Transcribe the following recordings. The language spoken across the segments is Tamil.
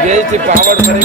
ஜெயிச்சு பாவாடு வரை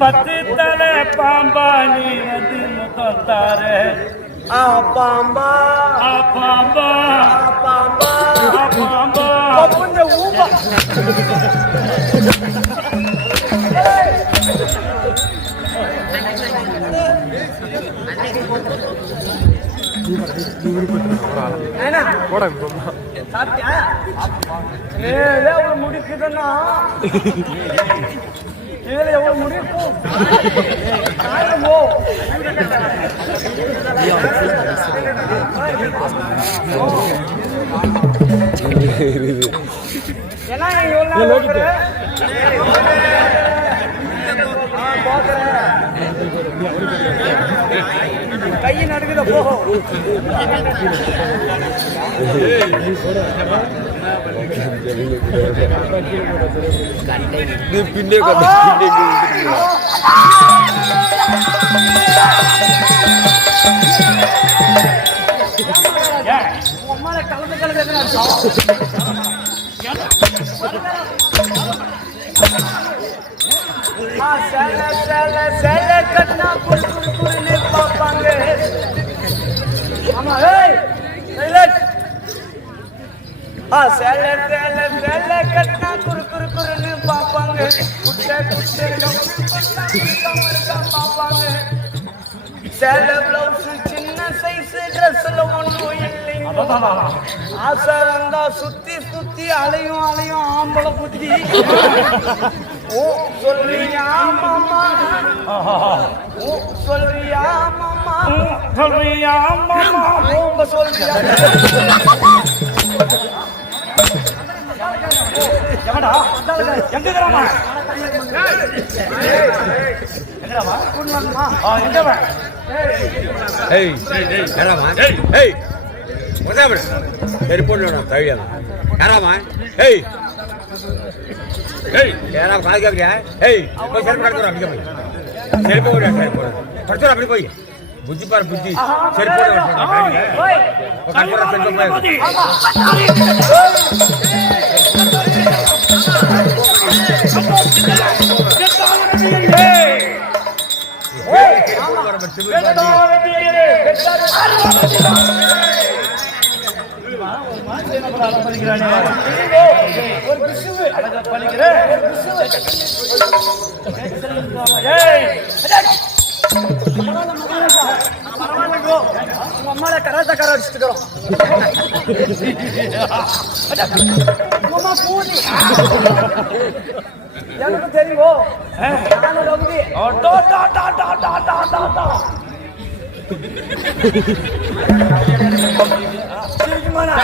பத்து தலை பாம்பா நீ வந்து முத்தம் தார ஆ பாம்பா ஆ பாம்பா ஆ பாம்பா ஆ பாம்பா கொஞ்சம் ஊபா முடிக்குதுன்னா. ஏழு எவ்வளவு போக்குறேன். கை நடுக்குத போ. நீ பின்னே கலந்து கலந்து ஆ, சேலை, சேலை, சேலை கட்டினா குறு, குறு, குறுன்னு பார்ப்பாங்க. ஆமா, ஏய், silent. ஆ, சேலை, சேலை, சேலை கட்டினா குறு, குறு, குறுன்னு பார்ப்பாங்க. குட்டை, குட்டை, பார்ப்பாங்க. சேலை பிளவுஸ் சின்ன சைஸ் ட்ரெஸ்ல இல்லைங்க ஆசை வந்தா சுத்தி சுத்தி அலையும் அலையும் ஆம்பளை புத்தி. ஓ சொல்றியா மாமா? ஓ சொல்றியா மாமா? சொல்றியா மாமா? ரொம்ப சொல்றியா? எவடா எங்கடா எங்கடாமா கொண்டு வரணுமா எங்கடா ஏய். ஏய் யாராமா ஏய் உதவடு சரி பொண்ணு தவியா யாராமா? ஏய். ஏய். செருப்பு செருப்பு அம்மாவை கராத்தக்கார அடிச்சுட்டு இருக்கிறோம் அம்மா பூதி எனக்கு தெரியும் நானும் ரவுடி சிரிக்குமாண்ணா?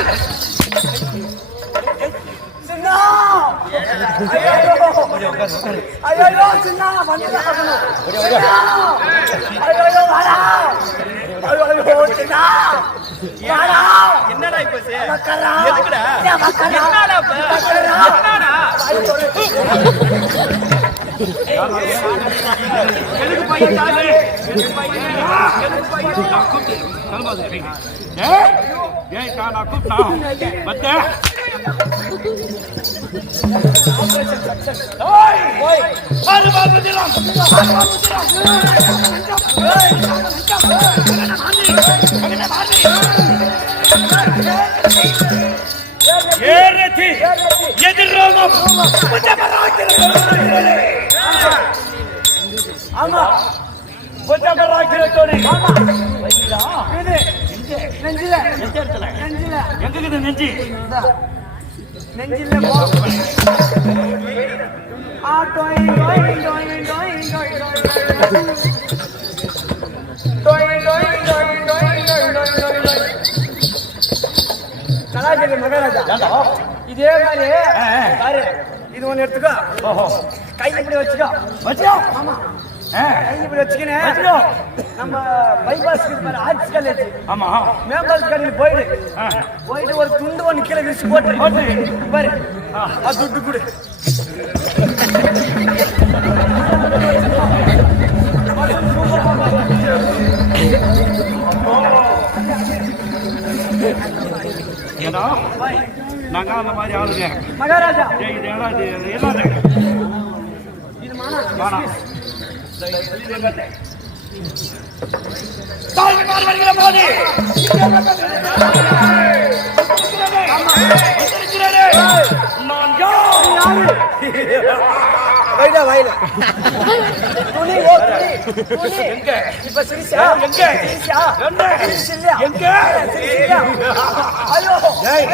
சின்னா! ஐயையோ! ஐயையோ, சின்னா, வந்துதான் பார்க்கணும். சின்னா! ஐயையோ, வாடா! ஐயையோ, சின்னா! வாடா! என்னடா இப்ப சே? மக்களா! எதுக்குடா? என்னடா இப்ப? எதுக்குடா என்னடா? ஏய் திலாம் ஏறதி எதிரோமம் ஆமா கொச்சபராக்கிரத்தோடி இது நெஞ்சில எந்த இடத்துல நெஞ்சில எங்க இருக்குது நெஞ்சி நெஞ்சில ஆ டோய் டோய் டோய் டோய் டோய் டோய் டோய் டோய் டோய் டோய் டோய் ಚೆನ್ನಾಗಿದೆ ಮಗರಾಜ ಇದೇ ಮಾರಿ ಇದು ಒಂದು ಎತ್ಕ ಕೈ ಬಿಡಿ ಹಚ್ಕ ಮಾಮ. ಕೈ ಬಿಡಿ ನಮ್ಮ ಬೈಪಾಸ್ ಆರ್ಟ್ಸ್ ಅಮ್ಮ ಮೇಂಬಲ್ ಕಾಲೇಜ್ ಬೈಡಿ ಒಂದು ತುಂಡು ಒಂದು ಕಿಲೋ ಇಷ್ಟು ಕೊಟ್ರಿ. ಬರ್ರಿ. ಆ ದುಡ್ಡು ಗುಡಿ ஏன்னா நாங்கள் மகாராஜா. இது ஏன்னா எங்க? இப்ப சிரிச்சா? எங்க? சிரிச்சா? என்ன சிரிச்சில்ல எங்க? சிரிச்சில்ல ஐயோ. டேய்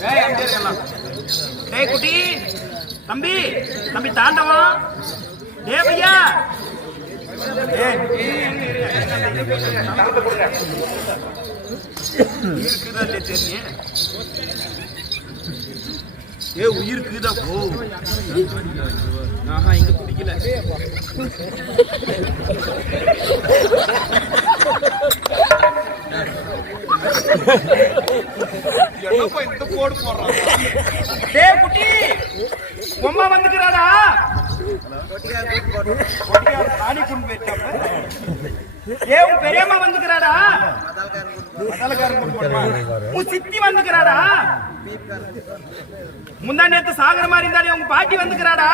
Hey, I'm getting it. டேய் குட்டி. தம்பி தம்பி தாண்டவா பையா. ஏ உயிருக்குதா போ. ஆஹா இங்க பிடிக்கல டே குட்டி! பொம்மை வந்துக்கிறாடா? ராணி குண்டு போயிட்டாப்ப ஏ உன் பெரியம்மா வந்துக்கிறாடா? உன் சித்தி வந்துக்கிறாடா? முந்தா நேத்து சாகர மாதிரி இருந்தாலே உங்க பாட்டி வந்துக்கிறாடா?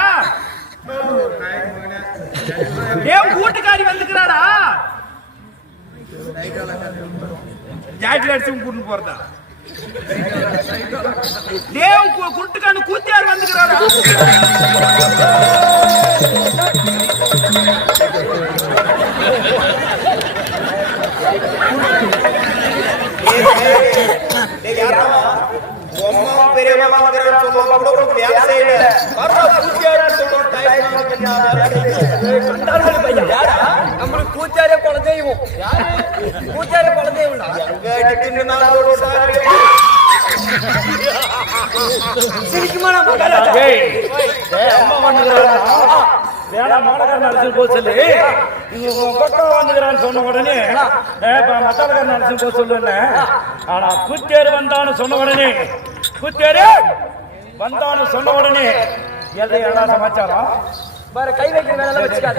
ஏ கூட்டுக்காரி வந்துக்கிறாடா? ஜாட்டில் அடிச்சு கூட்டு போறதா? தேவ் குருட்டுக்கான கூத்தியார் வந்துக்கிறாடா நம்மளுக்கு கூச்சாரே கொலை செய்வோம் கூச்சாரே கொலை செய்வோம் சிரிக்குமா நம்ம வேணாம் மாடக்காரன் அடிச்சு போக சொல்லி. பக்கம் வந்துக்கிறான்னு சொன்ன உடனே மத்தாளக்காரன் அடிச்சு போக சொல்லுன்னு ஆனா குத்தேரு வந்தான்னு சொன்ன உடனே குத்தேரு வந்தான்னு சொன்ன உடனே எதை எடா சமாச்சாரம். வேற கை வைக்கிற வேலை வச்சுக்காத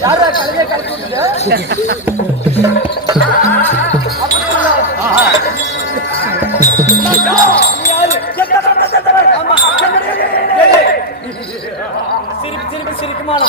யாரா கலையை கலக்கி விட்டுட்டு சிரிப்பு சிரிப்பு சிரிக்குமானா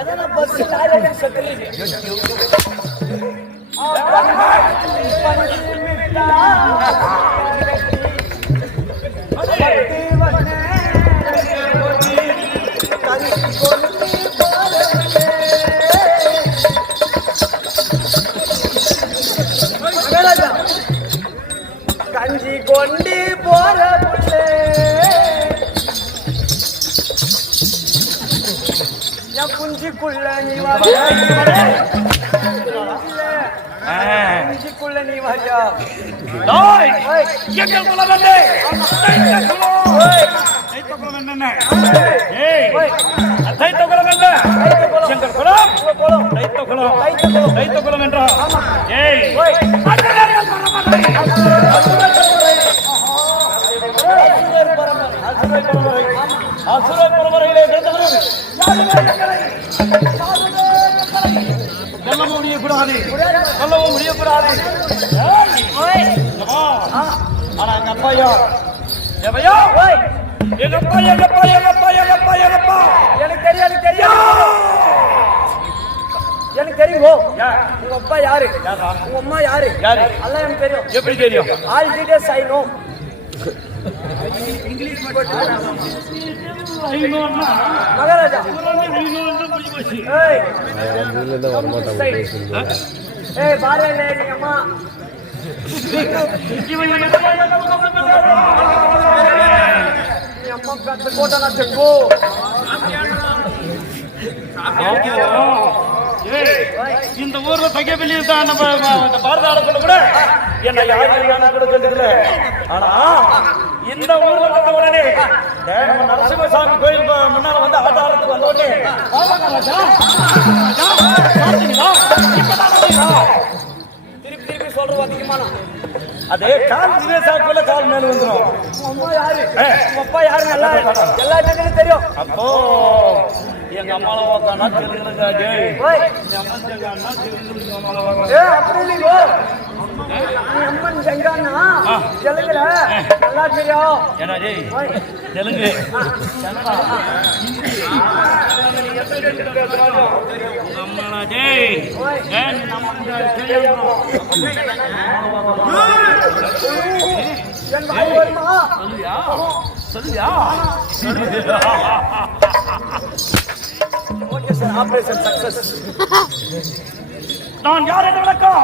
எதனா பஸ் லாரி செத்துறீங்க மிட்டா குஞ்சிக்குள்ள நீ வா குஞ்சிக்குள்ள நீ வாஜா எங்கள் என்ன? தைத்த குலம். என்ன? எங்கள் குலம் தைத்த குலம். தைத்த குலம் என்றா? ஏய், அசுரர் பரம்பரையிலே வெல்லவும் முடியக்கூடாது. சொல்லவும் முடியக்கூடாது. ஆனா எங்க அப்பா யார் எவையா? எங்க அப்பா எங்க அப்பா எங்க அப்பா எங்க அப்பா எங்க அப்பா? எனக்கு தெரியும் எனக்கு தெரியும். எனக்கு தெரியும்? உங்க அப்பா யாரு? உங்க அம்மா யாரு? எல்லாம் எனக்கு தெரியும். எப்படி தெரியும்? ஆல் டீடைல்ஸ் ஐ நோ ஐநூறுனா, கோட்டை ஏய், இந்த ஊர்ல தகைப்பள்ளி தான் நம்ம பாரத ஆடக்குள்ள கூட என்ன யாரு என்னன்னு கூட தெரிஞ்சதுல ஆனா இந்த ஊர்ல வந்த உடனே நரசிம்மசாமி கோயில் முன்னால வந்து ஆடுறதுக்கு வந்த உடனே? திருப்பி திருப்பி சொல்றது அதிகமான அது கால் சாக்குல கால் மேல வந்துடும் அம்மா யாரு அப்பா யாரு? நல்லா எல்லாத்துக்கும் தெரியும். அப்போ எங்க அம்மாவை உக்காந்தா தெலுங்குங்க டேய். ஓய். எங்க அம்மா தெலுங்குன்னா தெலுங்குங்க அம்மாவை ஏ அப்படி இல்லைங்க. நீ அம்மன் செங்கானா தெலுங்குல நல்லா தெரியும் ஏடா டேய் தெலுங்கு கன்னடா அம்மாடா டேய் ஏன் நம்ம தெரியும் என் வாய் வருமா சொல்லுயா சொல்லுயா ஓகே சார் ஆபரேஷன் சக்சஸ் நான் யார் என்று விளக்கம்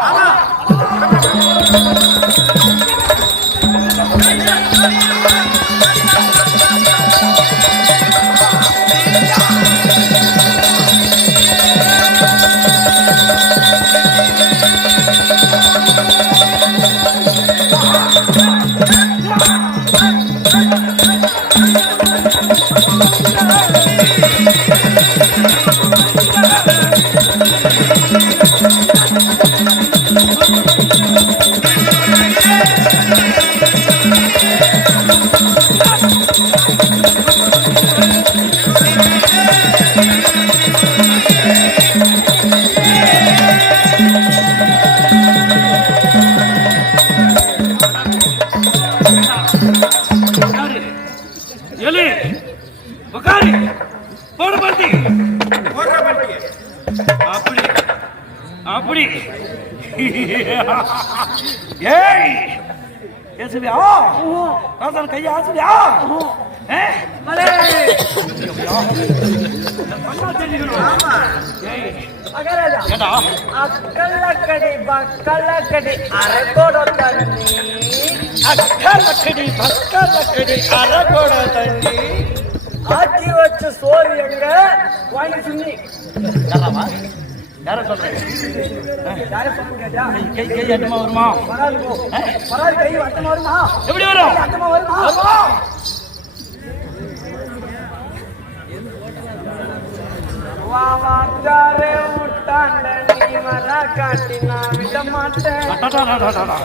மகாராஜா ஏடா அக்கல்லக்கடி பக்கல்லக்கடி அரைக்கோட தண்ணி அக்கலக்கடி பக்கலக்கடி அரகோட தண்ணி ஆக்கி வச்ச சோறு எங்க வாங்கி சுண்ணி யாராவா யார சொல்றேன் யாரை சொல்ல கேட்டா கை கை அட்டமா வருமா வராது போ வராது கை வட்டமா வருமா எப்படி வரும் வருமா வாவாச்சாரே முட்டாண்ட நீ வர காட்டி நான் விட மாட்டேன் அடடடடடடா.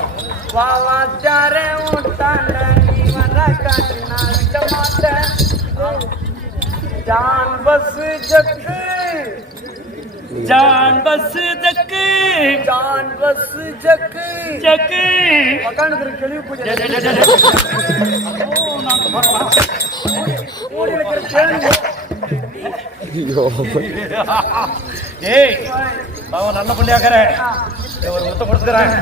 வாவாச்சாரே முட்டாண்ட நீ வர காட்டி நான் விட மாட்டேன் ஜான் பஸ் ஜக்கு ஜான் பஸ் தக்கு ஜான் பஸ் ஜக்கு ஜக்கு உக்காந்து கேள்வி ஐயோ. ஏய் நான் நல்ல பிள்ளையாக்கிறேன் ஒரு முத்தம் கொடுத்துக்கிறேன்.